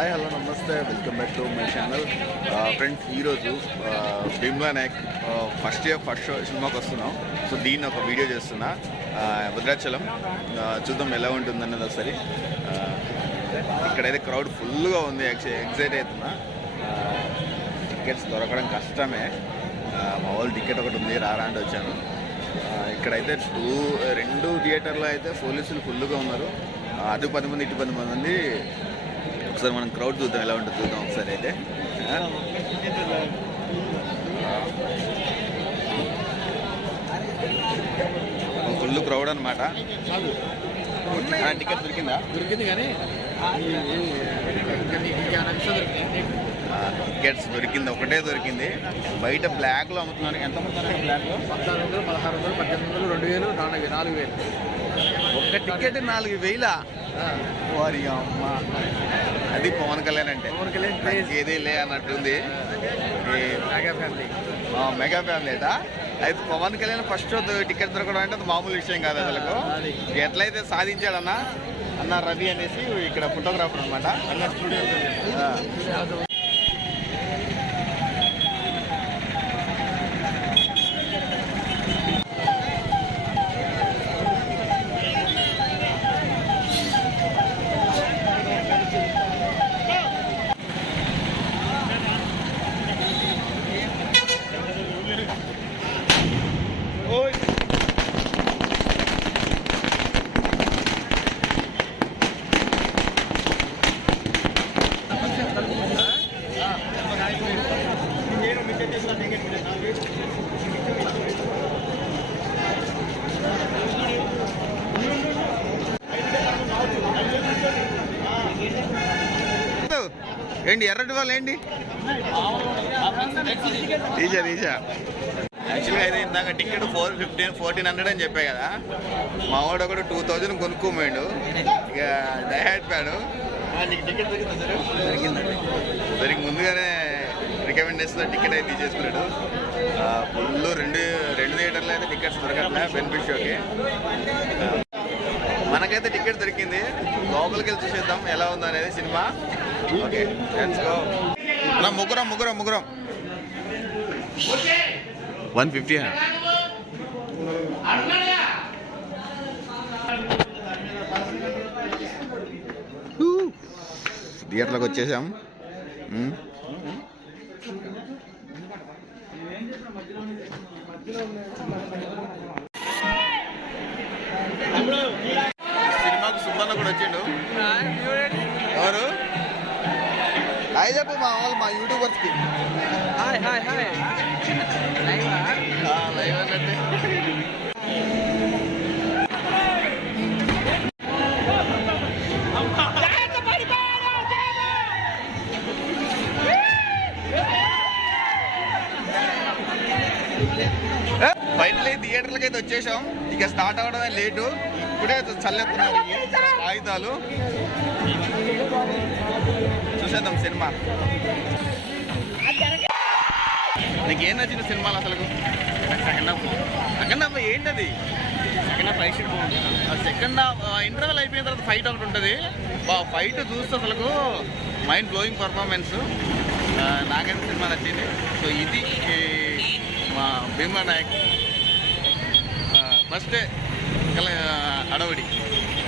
Hi hello నమస్తే welcome back to my channel friends. ఈరోజు Bheemla Naik first show సినిమాకి వస్తున్నాం. సో దీన్ని ఒక వీడియో చేస్తున్నా. భద్రాచలం చూద్దాం ఎలా ఉంటుందన్నది ఒకసారి. ఇక్కడైతే క్రౌడ్ ఫుల్గా ఉంది. ఎగ్జైట్ అవుతున్నా. టికెట్స్ దొరకడం కష్టమే. మా వాళ్ళు టికెట్ ఒకటి ఉంది రారా అంటే వచ్చాను. ఇక్కడైతే రెండు థియేటర్లో అయితే పోలీసులు ఫుల్గా ఉన్నారు. అటు 10 మంది ఇటు 10 మంది. ఒకసారి మనం క్రౌడ్ చూద్దాం ఎలా ఉంటుంది చూద్దాం ఒకసారి. అయితే ఫుల్ క్రౌడ్ అనమాట. టికెట్ దొరికింది కానీ టికెట్స్ దొరికింది, ఒకటే దొరికింది. బయట బ్లాక్లో అమ్ముతున్నారు. ఎంత అమ్ముతున్నారు బ్లాక్లో? 1400, 1600, 1800, 2000, 4000. ఒక్క టికెట్ 4000. వారి అమ్మ, అది పవన్ కళ్యాణ్ అంటే ఏదే లే అన్నట్టుంది. మెగా ఫ్యామిలీ అట. అయితే పవన్ కళ్యాణ్ ఫస్ట్ టికెట్ దొరకడం అంటే అది మామూలు విషయం కాదు అసలు. ఎట్లయితే సాధించాడన్నా అన్న రవి అనేసి ఇక్కడ ఫోటోగ్రాఫర్ అనమాట. ఏంటి ఎర్రటి వాళ్ళు ఏంటి ఈజా యాక్చువల్గా అయితే ఇందాక టికెట్ 1400 అని చెప్పా కదా. మా వాడు ఒకటి 2000 కొనుక్కోమేడు. ఇక దయాడిపాడు. నీకు టికెట్ దొరికి ముందుగానే రికమెండేషన్ టికెట్ అయితే తీసేసుకున్నాడు. ఫుల్ రెండు థియేటర్లో అయితే టికెట్స్ దొరకట్లే బెనిఫిట్ షోకి. మనకైతే టికెట్ దొరికింది. లోపలికి వెళ్ళి చూసేద్దాం ఎలా ఉందో అనేది సినిమా. Okay let's go. ముగ్గురం 150. థియేటర్లోకి వచ్చేసాం. సినిమాకు సుబ్బన్న కూడా వచ్చిండు. ఎవరు? హాయ్ చెప్పు మా వాళ్ళు, మా యూట్యూబర్స్కి. లైవ్ అన్నట్టే. ఫైనలీ థియేటర్లకి అయితే వచ్చేసాం. ఇక స్టార్ట్ అవ్వడమే లేటు. ఇప్పుడే చల్లెత్తున్నారు ఆయుధాలు. చూసేద్దాం సినిమా. నీకు ఏం నచ్చిన సినిమాలు అసలు? సెకండ్ హాఫ్ ఏంటది? సెకండ్ హాఫ్ ఫైట్ బాగుంది. సెకండ్ హాఫ్ ఇంటర్వెల్ అయిపోయిన తర్వాత ఫైట్ ఒకటి ఉంటుంది. ఫైట్ చూస్తే అసలు మైండ్ బ్లోయింగ్ పర్ఫార్మెన్స్. నాకైతే సినిమా నచ్చింది. సో ఇది మా భీమ్లా నాయక్ ఫస్ట్ డే అడవుడి.